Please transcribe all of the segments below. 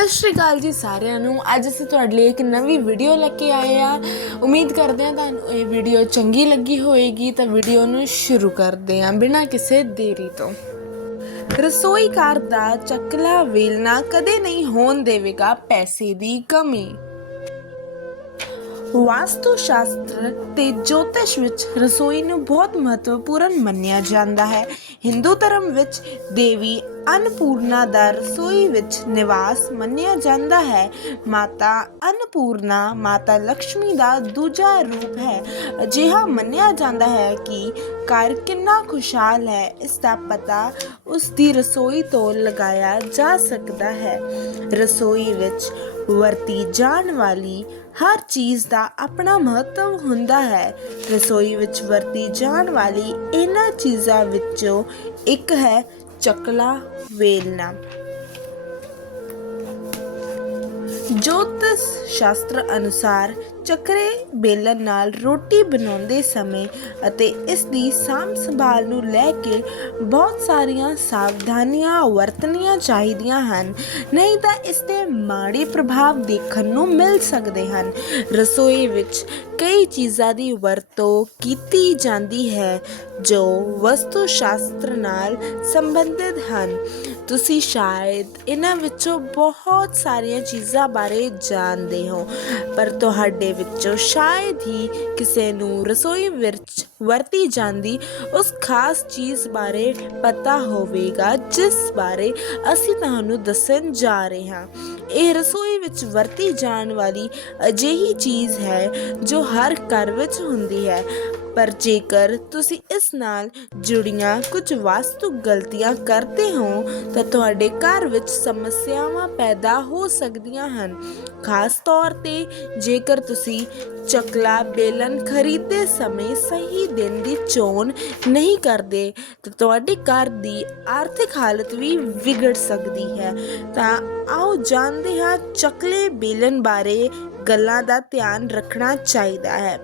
ਸਤਿ ਸ਼੍ਰੀ ਅਕਾਲ ਜੀ ਸਾਰਿਆਂ ਨੂੰ। ਅੱਜ ਅਸੀਂ ਤੁਹਾਡੇ ਲਈ ਇੱਕ ਨਵੀਂ ਵੀਡੀਓ ਲੈ ਕੇ ਆਏ ਆ ਉਮੀਦ ਕਰਦੇ ਹਾਂ ਤੁਹਾਨੂੰ ਇਹ ਵੀਡੀਓ ਚੰਗੀ ਲੱਗੀ ਹੋਵੇਗੀ ਤਾਂ ਵੀਡੀਓ ਨੂੰ ਸ਼ੁਰੂ ਕਰਦੇ ਹਾਂ ਬਿਨਾਂ ਕਿਸੇ ਦੇਰੀ ਤੋਂ। ਰਸੋਈ ਘਰ ਦਾ ਚੱਕਲਾ ਵੇਲਣਾ ਕਦੇ ਨਹੀਂ ਹੋਣ ਦੇਵੇਗਾ ਪੈਸੇ ਦੀ ਕਮੀ। ਵਾਸਤੂ ਸ਼ਾਸਤਰ ਤੇ ਜੋਤਿਸ਼ ਵਿੱਚ ਰਸੋਈ ਨੂੰ ਬਹੁਤ ਮਹੱਤਵਪੂਰਨ ਮੰਨਿਆ ਜਾਂਦਾ ਹੈ। ਹਿੰਦੂ ਧਰਮ ਵਿੱਚ ਦੇਵੀ ਅਨਪੂਰਨਾ ਦਾ ਰਸੋਈ ਵਿੱਚ ਨਿਵਾਸ ਮੰਨਿਆ ਜਾਂਦਾ ਹੈ। ਮਾਤਾ ਅਨਪੂਰਨਾ, ਮਾਤਾ ਲక్ష్ਮੀ ਦਾ ਦੂਜਾ ਰੂਪ ਹੈ। ਅਜਿਹਾ ਮੰਨਿਆ ਜਾਂਦਾ ਹੈ ਕਿ ਘਰ ਕਿੰਨਾ ਖੁਸ਼ਹਾਲ ਹੈ, ਇਸ ਦਾ ਪਤਾ ਉਸ ਦੀ ਰਸੋਈ ਤੋਂ ਲਗਾਇਆ ਜਾ ਸਕਦਾ ਹੈ। ਰਸੋਈ ਵਿੱਚ ਵਰਤੀ ਜਾਣ ਵਾਲੀ ਹਰ ਚੀਜ਼ ਦਾ ਆਪਣਾ ਮਹੱਤਵ ਹੁੰਦਾ ਹੈ। ਰਸੋਈ ਵਿੱਚ ਵਰਤੀ ਜਾਣ ਵਾਲੀ ਇਹਨਾਂ ਚੀਜ਼ਾਂ ਵਿੱਚੋਂ ਇੱਕ ਹੈ ਚੱਕਲਾ ਵੇਲਣਾ। ਜੋਤਿਸ਼ ਸ਼ਾਸਤਰ ਅਨੁਸਾਰ ਚੱਕਰੇ ਬੇਲਣ ਨਾਲ ਰੋਟੀ ਬਣਾਉਂਦੇ ਸਮੇਂ ਅਤੇ ਇਸ ਦੀ ਸਾਂਭ ਸੰਭਾਲ ਨੂੰ ਲੈ ਕੇ ਬਹੁਤ ਸਾਰੀਆਂ ਸਾਵਧਾਨੀਆਂ ਵਰਤਣੀਆਂ ਚਾਹੀਦੀਆਂ ਹਨ। ਨਹੀਂ ਤਾਂ ਇਸ ਦੇ ਮਾੜੇ ਪ੍ਰਭਾਵ ਦੇਖਣ ਨੂੰ ਮਿਲ ਸਕਦੇ ਹਨ। ਰਸੋਈ ਵਿੱਚ ਕਈ ਚੀਜ਼ਾਂ ਦੀ ਵਰਤੋਂ ਕੀਤੀ ਜਾਂਦੀ ਹੈ ਜੋ ਵਸਤੂ ਸ਼ਾਸਤਰ ਨਾਲ ਸੰਬੰਧਿਤ ਹਨ। ਤੁਸੀਂ ਸ਼ਾਇਦ ਇਹਨਾਂ ਵਿੱਚੋਂ ਬਹੁਤ ਸਾਰੀਆਂ ਚੀਜ਼ਾਂ ਬਾਰੇ ਜਾਣਦੇ ਹੋ, ਪਰ ਤੁਹਾਡੇ ਵਿੱਚੋਂ ਸ਼ਾਇਦ ਹੀ ਕਿਸੇ ਨੂੰ ਰਸੋਈ ਵਿੱਚ ਵਰਤੀ ਜਾਂਦੀ ਉਸ ਖਾਸ ਚੀਜ਼ ਬਾਰੇ ਪਤਾ ਹੋਵੇਗਾ, ਜਿਸ ਬਾਰੇ ਅਸੀਂ ਤੁਹਾਨੂੰ ਦੱਸਣ ਜਾ ਰਹੇ ਹਾਂ। ਇਹ ਰਸੋਈ ਵਿੱਚ ਵਰਤੀ ਜਾਣ ਵਾਲੀ ਅਜਿਹੀ ਚੀਜ਼ ਹੈ ਜੋ ਹਰ ਘਰ ਵਿੱਚ ਹੁੰਦੀ ਹੈ। ਪਰ ਜੇਕਰ ਤੁਸੀਂ ਇਸ ਨਾਲ ਜੁੜੀਆਂ ਕੁਝ ਵਾਸਤੂ ਗਲਤੀਆਂ ਕਰਦੇ ਹੋ, ਤਾਂ ਤੁਹਾਡੇ ਘਰ ਵਿੱਚ ਸਮੱਸਿਆਵਾਂ ਪੈਦਾ ਹੋ ਸਕਦੀਆਂ ਹਨ। ਖਾਸ ਤੌਰ ਤੇ ਜੇਕਰ ਤੁਸੀਂ ਚਕਲਾ ਬੇਲਨ ਖਰੀਦਦੇ ਸਮੇਂ ਸਹੀ ਦਿਨ ਦੀ ਚੋਣ ਨਹੀਂ ਕਰਦੇ, ਤਾਂ ਤੁਹਾਡੇ ਘਰ ਦੀ ਆਰਥਿਕ ਹਾਲਤ ਵੀ ਵਿਗੜ ਸਕਦੀ ਹੈ। ਤਾਂ ਆਓ ਜਾਣਦੇ ਹਾਂ ਚਕਲੇ ਬੇਲਨ ਬਾਰੇ ਗੱਲਾਂ ਦਾ ਧਿਆਨ ਰੱਖਣਾ ਚਾਹੀਦਾ ਹੈ।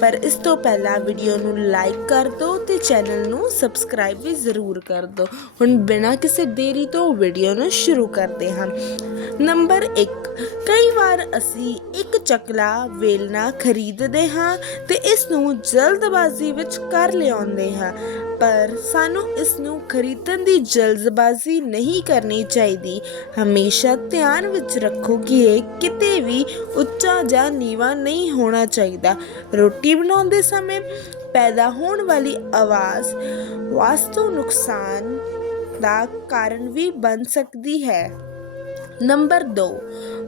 ਪਰ ਇਸ ਤੋਂ ਪਹਿਲਾਂ ਵੀਡੀਓ ਨੂੰ ਲਾਈਕ ਕਰ ਦਿਓ ਤੇ ਚੈਨਲ ਨੂੰ ਸਬਸਕ੍ਰਾਈਬ ਵੀ ਜ਼ਰੂਰ ਕਰ ਦਿਓ। ਹੁਣ ਬਿਨਾਂ ਕਿਸੇ ਦੇਰੀ ਤੋਂ ਵੀਡੀਓ ਨੂੰ ਸ਼ੁਰੂ ਕਰਦੇ ਹਾਂ। ਨੰਬਰ 1 ਕਈ ਵਾਰ ਅਸੀਂ ਇੱਕ ਚਕਲਾ ਵੇਲਣਾ ਖਰੀਦਦੇ ਹਾਂ ਤੇ ਇਸ ਨੂੰ ਜਲਦਬਾਜ਼ੀ ਵਿੱਚ ਕਰ ਲਿਆਉਂਦੇ ਹਾਂ। ਪਰ ਸਾਨੂੰ ਇਸ ਨੂੰ ਖਰੀਦਣ ਦੀ ਜਲਦਬਾਜ਼ੀ ਨਹੀਂ ਕਰਨੀ ਚਾਹੀਦੀ। ਹਮੇਸ਼ਾ ਧਿਆਨ ਵਿੱਚ ਰੱਖੋ ਕਿ ਇਹ ਕਿਤੇ ਵੀ ਉੱਚਾ ਜਾਂ ਨੀਵਾ ਨਹੀਂ ਹੋਣਾ ਚਾਹੀਦਾ। ਰੋਟੀ ਬਣਾਉਂਦੇ ਸਮੇਂ ਪੈਦਾ ਹੋਣ ਵਾਲੀ ਆਵਾਜ਼ ਵਾਸਤੂ ਨੁਕਸਾਨ ਦਾ ਕਾਰਨ ਵੀ ਬਣ ਸਕਦੀ ਹੈ। ਨੰਬਰ 2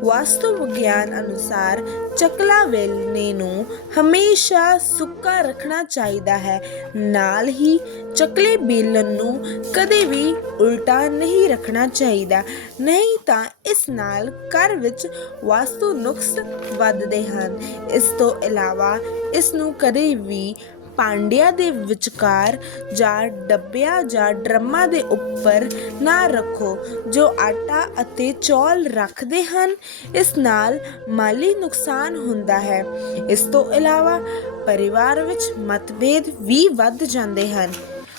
ਵਾਸਤੂ ਵਿਗਿਆਨ ਅਨੁਸਾਰ ਚਕਲਾ ਵੇਲਣੇ ਨੂੰ ਹਮੇਸ਼ਾ ਸੁੱਕਾ ਰੱਖਣਾ ਚਾਹੀਦਾ ਹੈ। ਨਾਲ ਹੀ ਚਕਲੇ ਬੇਲਣ ਨੂੰ ਕਦੇ ਵੀ ਉਲਟਾ ਨਹੀਂ ਰੱਖਣਾ ਚਾਹੀਦਾ। ਨਹੀਂ ਤਾਂ ਇਸ ਨਾਲ ਘਰ ਵਿੱਚ ਵਾਸਤੂ ਨੁਕਸ ਵੱਧਦੇ ਹਨ। ਇਸ ਤੋਂ ਇਲਾਵਾ ਇਸ ਨੂੰ ਕਦੇ ਵੀ ਪਾਂਡਿਆਂ ਦੇ ਵਿਚਕਾਰ ਜਾਂ ਡੱਬਿਆਂ ਜਾਂ ਡਰਮਾਂ ਦੇ ਉੱਪਰ ਨਾ ਰੱਖੋ, ਜੋ ਆਟਾ ਅਤੇ ਚੌਲ ਰੱਖਦੇ ਹਨ, ਇਸ ਨਾਲ ਮਾਲੀ ਨੁਕਸਾਨ ਹੁੰਦਾ ਹੈ। ਇਸ ਤੋਂ ਇਲਾਵਾ ਪਰਿਵਾਰ ਵਿੱਚ ਮਤਭੇਦ ਵੀ ਵੱਧ ਜਾਂਦੇ ਹਨ।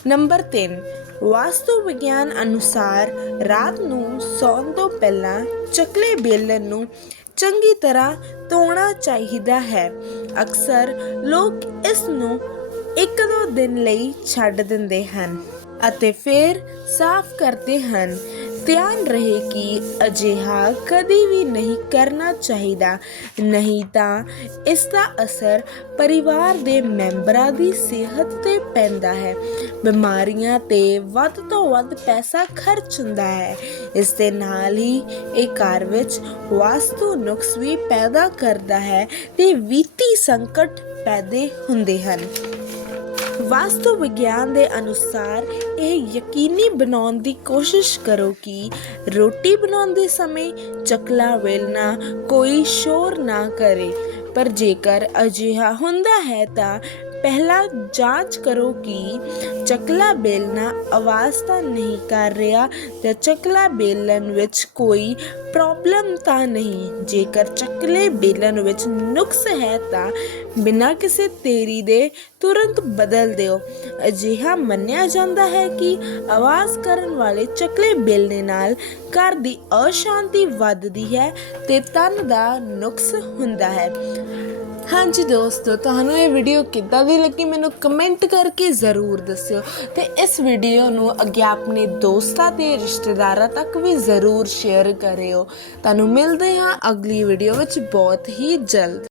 ਨੰਬਰ 3 ਵਾਸਤੂ ਵਿਗਿਆਨ ਅਨੁਸਾਰ ਰਾਤ ਨੂੰ ਸੌਣ ਤੋਂ ਪਹਿਲਾਂ ਚੱਕਲੇ ਬੇਲਣ ਨੂੰ ਚੰਗੀ ਤਰ੍ਹਾਂ ਧੋਣਾ ਚਾਹੀਦਾ ਹੈ। ਅਕਸਰ ਲੋਕ ਇਸ ਨੂੰ ਇੱਕ ਦੋ ਦਿਨ ਲਈ ਛੱਡ ਦਿੰਦੇ ਹਨ ਅਤੇ ਫਿਰ ਸਾਫ਼ ਕਰਦੇ ਹਨ। ਧਿਆਨ ਰਹੇ ਕਿ ਅਜਿਹਾ ਕਦੀ ਵੀ ਨਹੀਂ ਕਰਨਾ ਚਾਹੀਦਾ। ਨਹੀਂ ਤਾਂ ਇਸ ਦਾ ਅਸਰ ਪਰਿਵਾਰ ਦੇ ਮੈਂਬਰਾਂ ਦੀ ਸਿਹਤ ਤੇ ਪੈਂਦਾ ਹੈ। ਬਿਮਾਰੀਆਂ ਤੇ ਵੱਧ ਤੋਂ ਵੱਧ ਪੈਸਾ ਖਰਚ ਹੁੰਦਾ ਹੈ। ਇਸ ਦੇ ਨਾਲ ਹੀ ਇਹ ਘਰ ਵਿੱਚ ਵਾਸਤੂ ਨੁਕਸ ਵੀ ਪੈਦਾ ਕਰਦਾ ਹੈ ਤੇ ਵਿੱਤੀ ਸੰਕਟ ਪੈਦੇ ਹੁੰਦੇ ਹਨ। ਵਾਸਤੂ ਵਿਗਿਆਨ ਦੇ ਅਨੁਸਾਰ ਇਹ ਯਕੀਨੀ ਬਣਾਉਣ ਦੀ ਕੋਸ਼ਿਸ਼ ਕਰੋ ਕਿ ਰੋਟੀ ਬਣਾਉਂਦੇ ਸਮੇਂ ਚੱਕਲਾ ਵੇਲਣਾ ਕੋਈ ਸ਼ੋਰ ਨਾ ਕਰੇ। ਪਰ ਜੇਕਰ ਅਜਿਹਾ ਹੁੰਦਾ ਹੈ ਤਾਂ ਪਹਿਲਾਂ ਜਾਂਚ ਕਰੋ ਕਿ ਚੱਕਲਾ ਬੇਲਣਾ ਆਵਾਜ਼ ਤਾਂ ਨਹੀਂ ਕਰ ਰਿਹਾ ਤੇ ਚੱਕਲਾ ਬੇਲਣ ਵਿੱਚ ਕੋਈ ਪ੍ਰੋਬਲਮ ਤਾਂ ਨਹੀਂ। ਜੇਕਰ ਚੱਕਲੇ ਬੇਲਣ ਵਿੱਚ ਨੁਕਸ ਹੈ ਤਾਂ ਬਿਨਾਂ ਕਿਸੇ ਤੇਰੀ ਦੇ ਤੁਰੰਤ ਬਦਲ ਦਿਓ। ਅਜਿਹਾ ਮੰਨਿਆ ਜਾਂਦਾ ਹੈ ਕਿ ਆਵਾਜ਼ ਕਰਨ ਵਾਲੇ ਚੱਕਲੇ ਬੇਲਣੇ ਨਾਲ ਘਰ ਦੀ ਅਸ਼ਾਂਤੀ ਵੱਧਦੀ ਹੈ ਤੇ ਤਨ ਦਾ ਨੁਕਸ ਹੁੰਦਾ ਹੈ। ਹਾਂਜੀ ਦੋਸਤੋ, ਤੁਹਾਨੂੰ ਇਹ ਵੀਡੀਓ ਕਿੱਦਾਂ ਦੀ ਲੱਗੀ ਮੈਨੂੰ ਕਮੈਂਟ ਕਰਕੇ ਜ਼ਰੂਰ ਦੱਸਿਓ ਤੇ ਇਸ ਵੀਡੀਓ ਨੂੰ ਅੱਗੇ ਆਪਣੇ ਦੋਸਤਾਂ ਤੇ ਰਿਸ਼ਤੇਦਾਰਾਂ ਤੱਕ ਵੀ ਜ਼ਰੂਰ ਸ਼ੇਅਰ ਕਰਿਓ। ਤੁਹਾਨੂੰ ਮਿਲਦੇ ਹਾਂ ਅਗਲੀ ਵੀਡੀਓ ਵਿੱਚ ਬਹੁਤ ਹੀ ਜਲਦ।